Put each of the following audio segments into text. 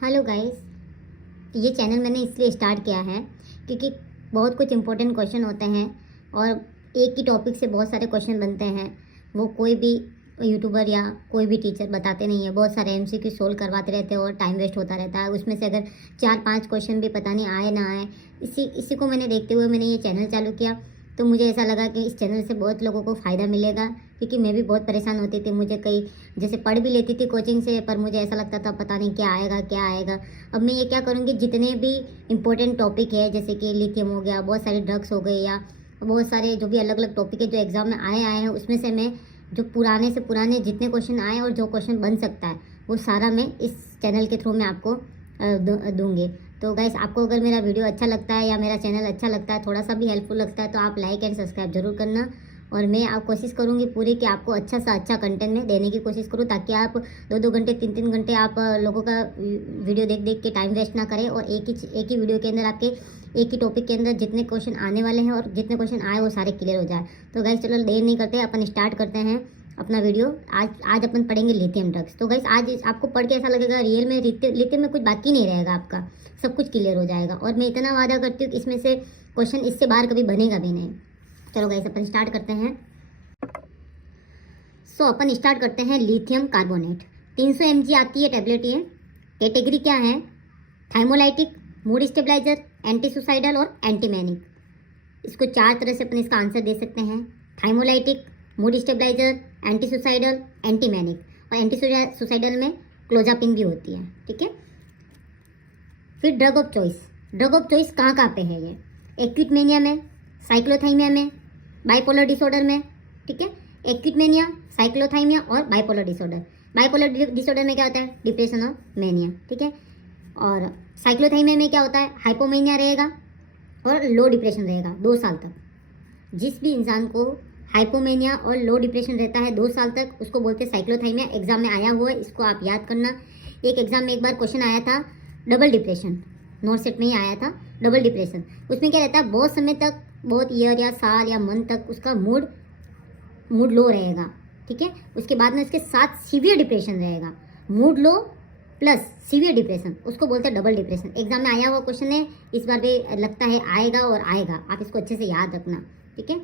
Hello guys, ये channel मैंने इसलिए स्टार्ट किया है क्योंकि बहुत कुछ इंपॉर्टेंट क्वेश्चन होते हैं और एक ही टॉपिक से बहुत सारे क्वेश्चन बनते हैं। वो कोई भी यूट्यूबर या कोई भी टीचर बताते नहीं है। बहुत सारे एमसीक्यू सोल्व करवाते रहते हैं और टाइम वेस्ट होता रहता है। उसमें से अगर 4-5 क्वेश्चन भी पता नहीं आए ना आए, इसी को मैंने देखते हुए मैंने ये चैनल चालू किया। तो मुझे ऐसा लगा कि इस चैनल से बहुत लोगों को फ़ायदा मिलेगा, क्योंकि मैं भी बहुत परेशान होती थी। मुझे कई जैसे पढ़ भी लेती थी कोचिंग से, पर मुझे ऐसा लगता था पता नहीं क्या आएगा क्या आएगा। अब मैं ये क्या करूँगी, जितने भी इम्पोर्टेंट टॉपिक है जैसे कि लिथियम हो गया, बहुत सारे ड्रग्स हो गए, या बहुत सारे जो भी अलग अलग टॉपिक है जो एग्ज़ाम में आए हैं, उसमें से मैं जो पुराने से पुराने जितने क्वेश्चन आए और जो क्वेश्चन बन सकता है वो सारा मैं इस चैनल के थ्रू मैं आपको दूँगी। तो गाइस, आपको अगर मेरा वीडियो अच्छा लगता है या मेरा चैनल अच्छा लगता है, थोड़ा सा भी हेल्पफुल लगता है, तो आप लाइक एंड सब्सक्राइब जरूर करना। और मैं आप कोशिश करूँगी पूरी कि आपको अच्छा सा अच्छा कंटेंट में देने की कोशिश करूँ, ताकि आप 2-2 घंटे 3-3 घंटे आप लोगों का वीडियो देख देख के टाइम वेस्ट ना करें, और एक ही वीडियो के अंदर आपके एक ही टॉपिक के अंदर जितने क्वेश्चन आने वाले हैं और जितने क्वेश्चन आए वो सारे क्लियर हो जाए। तो गाइस चलो देर नहीं करते, अपन स्टार्ट करते हैं अपना वीडियो। आज अपन पढ़ेंगे लिथियम ड्रग्स। तो गाइस, आज आपको पढ़ के ऐसा लगेगा रियल में लिथियम में कुछ बाकी नहीं रहेगा, आपका सब कुछ क्लियर हो जाएगा। और मैं इतना वादा करती हूँ कि इसमें से क्वेश्चन इससे बाहर कभी बनेगा भी नहीं। चलो गाइस, अपन स्टार्ट करते हैं। अपन स्टार्ट करते हैं लिथियम कार्बोनेट। 300 mg आती है टैबलेट। ये कैटेगरी क्या है? थाइमोलाइटिक, मूड स्टेबलाइजर, एंटी सुसाइडल और एंटीमैनिक। इसको 4 तरह से अपन इसका आंसर दे सकते हैं। थाइमोलाइटिक, मूड स्टेबलाइजर, एंटी सुसाइडल, एंटीमैनिक। और एंटी सुसाइडल में क्लोजापिन भी होती है, ठीक है। फिर drug of choice. Drug of choice कहाँ कहाँ पे है? ये एक्यूट मेनिया में, साइक्लोथाइमिया में, बाइपोलर डिसऑर्डर में, ठीक है। एक्यूट मेनिया, साइक्लोथाइमिया और बाइपोलर डिसऑर्डर। बाइपोलर डिसऑर्डर में क्या होता है? डिप्रेशन और मेनिया, ठीक है। और साइक्लोथाइमिया में क्या होता है? हाइपोमेनिया रहेगा और लो डिप्रेशन रहेगा 2 साल तक। जिस भी इंसान को हाइपोमेनिया और लो डिप्रेशन रहता है 2 साल तक, उसको बोलते हैं साइक्लोथाइमिया। एग्जाम में आया हुआ है, इसको आप याद करना। एक एग्जाम में एक बार क्वेश्चन आया था डबल डिप्रेशन, नॉट सेट में ही आया था डबल डिप्रेशन। उसमें क्या रहता है? बहुत समय तक, बहुत ईयर या साल या मंथ तक उसका मूड लो रहेगा, ठीक है। उसके बाद में उसके साथ सीवियर डिप्रेशन रहेगा। Mood low plus severe depression, उसको बोलते हैं डबल डिप्रेशन। एग्जाम में आया हुआ क्वेश्चन है, इस बार भी लगता है आएगा और आएगा। आप इसको अच्छे से याद रखना, ठीक है।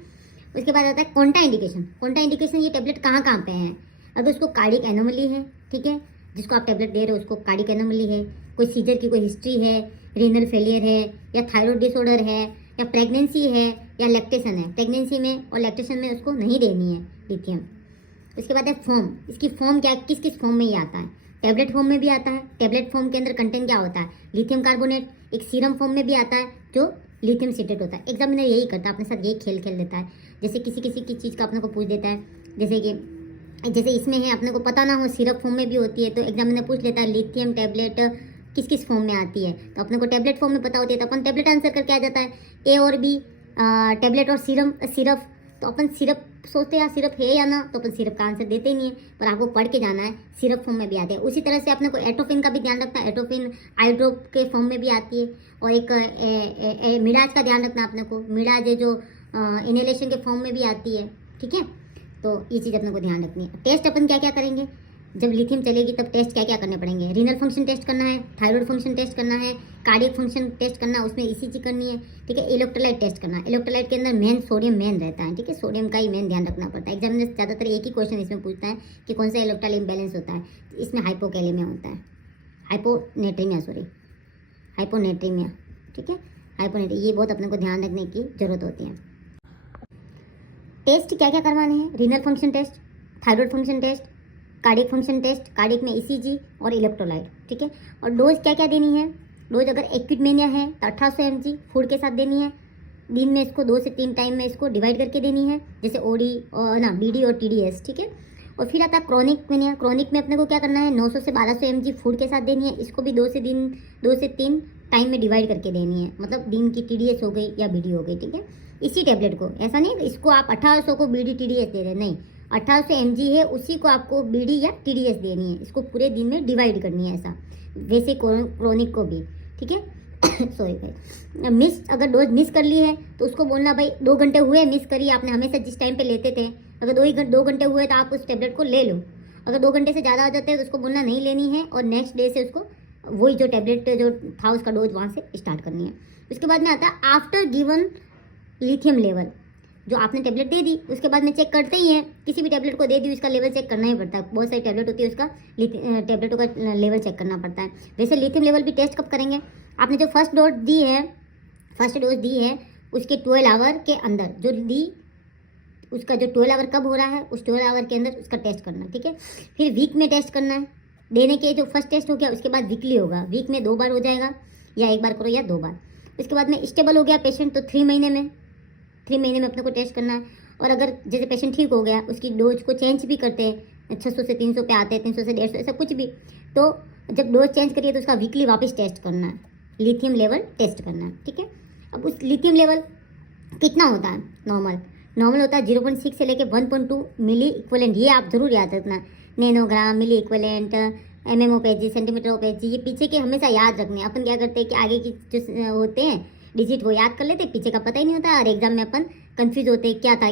उसके बाद आता है कॉन्ट्रा इंडिकेशन। कॉन्ट्रा इंडिकेशन, ये टेबलेट कहाँ कहाँ पे है? अगर उसको कार्डिक एनोमली है, ठीक है, जिसको आप टेबलेट दे रहे हो उसको कार्डिक एनोमली है, कोई सीजर की कोई हिस्ट्री है, रीनल फेलियर है, या थायराइड डिसऑर्डर है, या प्रेगनेंसी है, या लैक्टेशन है। प्रेगनेंसी में और लैक्टेशन में उसको नहीं देनी है लिथियम। उसके बाद है फॉर्म। इसकी फॉर्म क्या है? किस किस फॉर्म में ये आता है? टेबलेट फॉर्म में भी आता है। टेबलेट फॉर्म के अंदर कंटेंट क्या होता है? Lithium carbonate. एक सीरम फॉर्म में भी आता है जो लिथियम सिट्रेट होता है। एग्जामिनर यही करता है, अपने साथ यही खेल खेल देता है। जैसे किसी किसी की चीज़ का अपने को पूछ देता है, जैसे इसमें है, अपने को पता ना हो, सिरप फॉर्म में भी होती है, तो एग्जामिनर पूछ लेता है लिथियम टैबलेट किस किस फॉर्म में आती है। तो अपने को टैबलेट फॉर्म में पता होती है, तो अपन टैबलेट आंसर करके आ जाता है। ए और बी, टैबलेट और सिरप। तो अपन सिरप सोचते हैं सिरप है या ना, तो अपन सिरप का आंसर देते ही नहीं है, पर आपको पढ़ के जाना है। सिरप फॉर्म में भी आते हैं। उसी तरह से अपने को एटोफिन का भी ध्यान रखना है। एटोफिन आई ड्रॉप के फॉर्म में भी आती है। और एक मिडाज का ध्यान रखना अपने को। मिडाज है जो इनहेलेशन के फॉर्म में भी आती है, ठीक है। तो ये चीज़ अपने को ध्यान रखनी है। टेस्ट अपन क्या क्या करेंगे जब लिथियम चलेगी, तब टेस्ट क्या क्या करने पड़ेंगे? रीनल फंक्शन टेस्ट करना है, थायराइड फंक्शन टेस्ट करना है, कार्डियक फंक्शन टेस्ट करना है, उसमें ईसीजी करनी है, ठीक है। इलेक्ट्रोलाइट टेस्ट करना है। इलेक्ट्रोलाइट के अंदर मेन सोडियम मेन रहता है, ठीक है। सोडियम का ही मेन ध्यान रखना पड़ता है। एग्जामिनर ज़्यादातर एक ही क्वेश्चन इसमें पूछता है कि कौन सा इलेक्ट्रोलाइट इम्बैलेंस होता है। इसमें हाइपोकैलेमिया होता है, हाइपोनेट्रीमिया, ठीक है। ये बहुत अपने को ध्यान रखने की जरूरत होती है। टेस्ट क्या क्या करवाने हैं? Renal function test, thyroid function test, cardiac function test, cardiac में ईसीजी और इलेक्ट्रोलाइट, ठीक है। और डोज क्या क्या देनी है? डोज अगर एक्यूट मेनिया है तो 1800 mg फूड के साथ देनी है। दिन में इसको 2 से 3 टाइम में इसको डिवाइड करके देनी है, जैसे ओडी और ना बीडी और टीडीएस, ठीक है। और फिर आता है क्रॉनिक मेनिया। क्रॉनिक में अपने को क्या करना है? 900 से 1200 mg फूड के साथ देनी है। इसको भी 2 से 3 टाइम में डिवाइड करके देनी है, मतलब दिन की टीडीएस हो गई या बीडी हो गई, ठीक है। इसी टैबलेट को, ऐसा नहीं इसको आप 1800 को बीडी टीडीएस दे रहे, नहीं। 1800 mg है, उसी को आपको बीडी या टीडीएस देनी है। इसको पूरे दिन में डिवाइड करनी है, ऐसा। वैसे क्रोनिक को भी, ठीक है। सॉरी भाई, अगर डोज मिस कर ली है तो उसको बोलना भाई 2 घंटे हुए मिस करिए आपने, हमेशा जिस टाइम पे लेते थे, अगर 2 घंटे हुए तो आप उस टेबलेट को ले लो। अगर 2 घंटे से ज़्यादा हो जाते हैं तो उसको बोलना नहीं लेनी है, और नेक्स्ट डे से उसको वही जो टैबलेट जो था उसका डोज वहाँ से स्टार्ट करनी है। उसके बाद में आता है आफ्टर गिवन लिथियम लेवल। जो आपने टैबलेट दे दी उसके बाद में चेक करते ही हैं, किसी भी टैबलेट को दे दी उसका लेवल चेक करना ही पड़ता है। बहुत सारी टैबलेट होती है उसका टैबलेटों का लेवल चेक करना पड़ता है। वैसे लिथियम लेवल भी टेस्ट कब करेंगे, आपने जो फर्स्ट डोज दी है उसके 12 आवर के अंदर जो दी, उसका जो 12 आवर कब हो रहा है उस 12 आवर के अंदर उसका टेस्ट करना है, ठीक है। फिर वीक में टेस्ट करना है, देने के जो फर्स्ट टेस्ट हो गया उसके बाद वीकली होगा, वीक में 2 बार हो जाएगा, या 1 बार करो या 2 बार। उसके बाद में स्टेबल हो गया पेशेंट तो 3 महीने में अपने को टेस्ट करना है। और अगर जैसे पेशेंट ठीक हो गया उसकी डोज को चेंज भी करते हैं, 600 से 300 पे आते हैं, 300 से 150 ऐसा कुछ भी, तो जब डोज चेंज करिए तो उसका वीकली वापस टेस्ट करना है, लिथियम लेवल टेस्ट करना है, ठीक है। अब उस लिथियम लेवल कितना होता है, नॉर्मल होता है 0.6 से लेकर 1.2 मिली इक्वलेंट। ये आप जरूर याद रखना, nanogram, milli equivalent, mmOpg, centimetre OPG, ये पीछे के हमेशा याद रखने। अपन क्या करते हैं कि आगे की जो होते हैं डिजिट वो याद कर लेते, पीछे का पता ही नहीं होता, और एग्जाम में अपन कंफ्यूज होते हैं क्या था।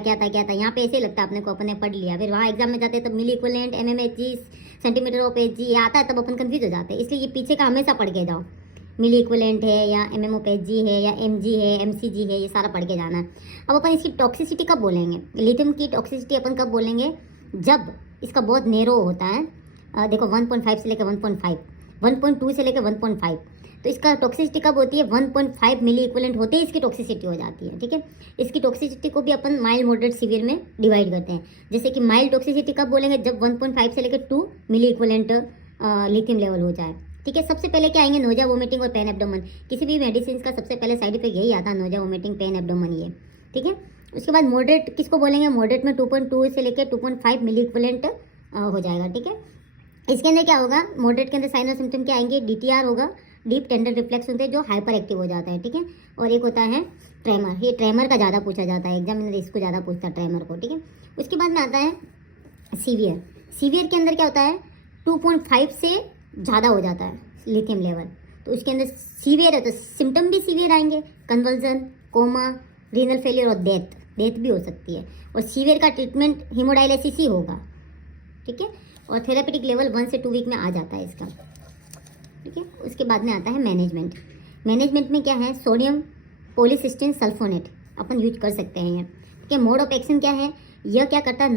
यहाँ पे ऐसे लगता है अपने को अपने पढ़ लिया, फिर वहाँ एग्जाम में जाते हैं तब milli equivalent, mmHg, centimetre OPG ये आता है, तब अपन कंफ्यूज हो जाते हैं। इसलिए ये पीछे का हमेशा पढ़ के जाओ, मिली इक्वलेंट है या mmOpG है या mg है, mcg है, ये सारा पढ़ के जाना है। अब अपन इसकी टॉक्सिसिटी कब बोलेंगे, लिथियम की टॉक्सिसिटी अपन कब बोलेंगे, जब इसका बहुत नेरो होता है। देखो 1.5 से लेकर 1.5, 1.2 से लेकर 1.5, तो इसका टॉक्सिसिटी कब होती है, 1.5 मिली इक्वलेंट होते ही इसकी टॉक्सिसिटी हो जाती है, ठीक है। इसकी टॉक्सिसिटी को भी अपन माइल्ड, मॉडरेट, सीवियर में डिवाइड करते हैं। जैसे कि माइल्ड टॉक्सिसिटी कब बोलेंगे, जब 1.5 से लेकर 2 मिली इक्वलेंट लिथियम लेवल हो जाए, ठीक है। सबसे पहले क्या आएंगे, नोजा वोमिटिंग और पेन एब्डोमन। किसी भी मेडिसिन का सबसे पहले साइड इफेक्ट यही आता है, नोजा वोमिटिंग, पेन एब्डोमन, ये, ठीक है। उसके बाद मॉडरेट किसको बोलेंगे, मॉडरेट में 2.2 से लेकर 2.5 मिली इक्वलेंट हो जाएगा, ठीक है। इसके अंदर क्या होगा, मॉडरेट के अंदर साइन और सिम्टम क्या आएंगे, DTR होगा, डीप टेंडर रिफ्लेक्स होते हैं जो हाइपर एक्टिव हो जाता है, ठीक है। और एक होता है ट्रेमर, ये ट्रेमर का ज़्यादा पूछा जाता है एग्जामिनर, इसको ज़्यादा पूछता है ट्रेमर को, ठीक है। उसके बाद में आता है सीवियर के अंदर क्या होता है, 2.5 से ज़्यादा हो जाता है लिथियम लेवल, तो उसके अंदर सीवियर है तो सिम्टम भी सीवियर आएंगे, कन्वर्जन, कोमा, रीनल फेलियर और डेथ भी हो सकती है। और सीवियर का ट्रीटमेंट हीमोडायलिसिस ही होगा, ठीक है। और थेरापेटिक लेवल 1 से 2 वीक में आ जाता है इसका, ठीक है। उसके बाद में आता है मैनेजमेंट में क्या है, सोडियम पॉलीसिस्टीन सल्फोनेट अपन यूज कर सकते हैं ये, ठीक है। मोड ऑफ एक्शन क्या है, यह क्या करता है,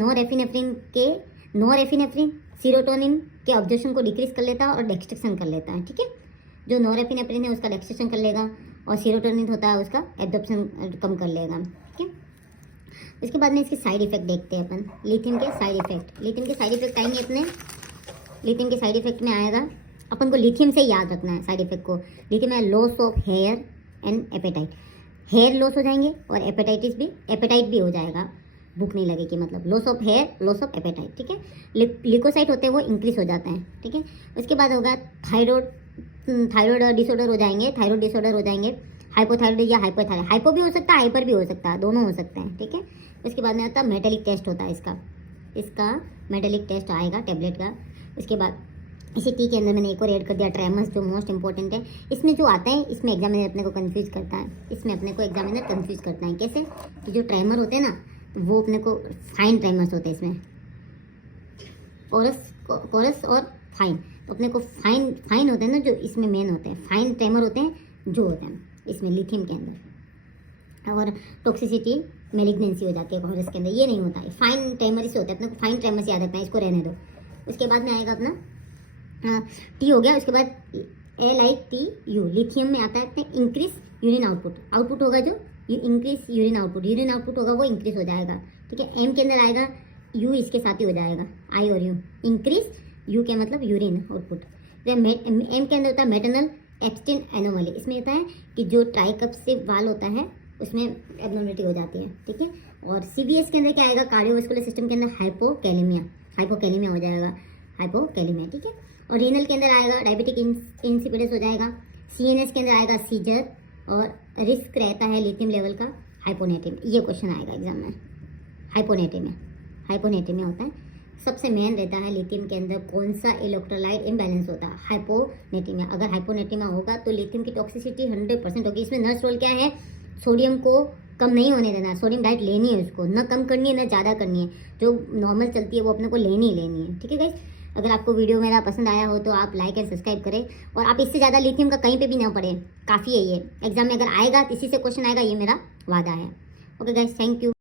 नॉरएफिनेफ्रिन सीरोटोनिन के ऑब्जर्वेशन को डिक्रीज कर लेता है और डिस्ट्रक्शन कर लेता है, ठीक है। जो नॉरएफिनेफ्रिन है उसका डिस्ट्रक्शन कर लेगा और सीरोटोनिन होता है उसका एब्जॉर्प्शन कम कर लेगा, ठीक है। उसके बाद में इसके साइड इफेक्ट देखते हैं अपन, लिथियम के साइड इफेक्ट आएंगे अपने। लिथियम के साइड इफेक्ट में आएगा, अपन को लिथियम से याद रखना है साइड इफेक्ट को। लिथियम है loss of hair and appetite, hair loss हो जाएंगे और एपेटाइट भी हो जाएगा, भूख नहीं लगेगी, मतलब loss of hair, loss of appetite, ठीक है। लिकोसाइट होते हैं वो इंक्रीज हो जाते हैं, ठीक है। उसके बाद होगा थायराइड डिसऑर्डर हो जाएंगे, हाइपोथायराइड या हाइपरथायराइड, हाइपो भी हो सकता है, हाइपर भी हो सकता है, दोनों हो सकते हैं, ठीक है। उसके बाद में आता है मेटेलिक टेस्ट होता है इसका मेटेलिक टेस्ट आएगा टैबलेट का। उसके बाद इसी टी के अंदर मैंने एक और ऐड कर दिया ट्रेमर्स, जो मोस्ट इंपॉर्टेंट है। इसमें जो आता है इसमें एग्जामिनर अपने को कंफ्यूज करता है, कैसे कि जो ट्रेमर होते हैं ना वो अपने को फाइन ट्रेमर्स होते हैं इसमें, कोरस और फाइन, तो अपने को फाइन होते हैं ना जो इसमें मेन होते हैं, फाइन ट्रेमर होते हैं जो होते हैं इसमें लिथियम के अंदर। और टॉक्सिसिटी मेलिग्नेंसी हो जाती है कोरस के अंदर, ये नहीं होता है, फाइन ट्रेमर से होता है, अपने को फाइन ट्रेमर से याद रखना है, इसको रहने दो। उसके बाद में आएगा अपना टी हो गया। उसके बाद LITU, लिथियम में आता है इंक्रीज यूरिन आउटपुट होगा, जो इंक्रीज यूरिन आउटपुट होगा वो इंक्रीज हो जाएगा, ठीक है। एम के अंदर आएगा यू, इसके साथ ही हो जाएगा आई और यू, इंक्रीज यू के मतलब यूरिन आउटपुट। एम के अंदर होता है मेटर्नल एब्स्टिन एनोमली, इसमें होता है कि जो ट्राइकप्सिव वाल होता है उसमें एब्नॉर्मलिटी हो जाती है, ठीक है। और CVS के अंदर क्या आएगा, कार्डियोवास्कुलर सिस्टम के अंदर हाइपोकैलेमिया हो जाएगा, ठीक है। और रीनल के अंदर आएगा डायबिटिक इंसिपिडस हो जाएगा, CNS के अंदर आएगा सीजर, और रिस्क रहता है लिथियम लेवल का हाइपोनेटेमिया, ये क्वेश्चन आएगा एग्जाम में, हाइपोनेटेमिया होता है। सबसे मेन रहता है लिथियम के अंदर कौन सा इलेक्ट्रोलाइट इम्बैलेंस होता है, हाइपोनेटेमिया। अगर हाइपोनेटेमिया होगा तो लिथियम की टॉक्सिसिटी 100% होगी। इसमें नर्स रोल क्या है, सोडियम को कम नहीं होने देना, सोडियम डाइट लेनी है उसको, ना कम करनी है ना ज़्यादा करनी है, जो नॉर्मल चलती है वो अपने को लेनी है, ठीक है गाइस। अगर आपको वीडियो मेरा पसंद आया हो तो आप लाइक एंड सब्सक्राइब करें, और आप इससे ज़्यादा लिथियम का कहीं पे भी ना पढ़ें, काफ़ी है ये। एग्जाम में अगर आएगा तो इसी से क्वेश्चन आएगा, ये मेरा वादा है। Okay guys, thank you.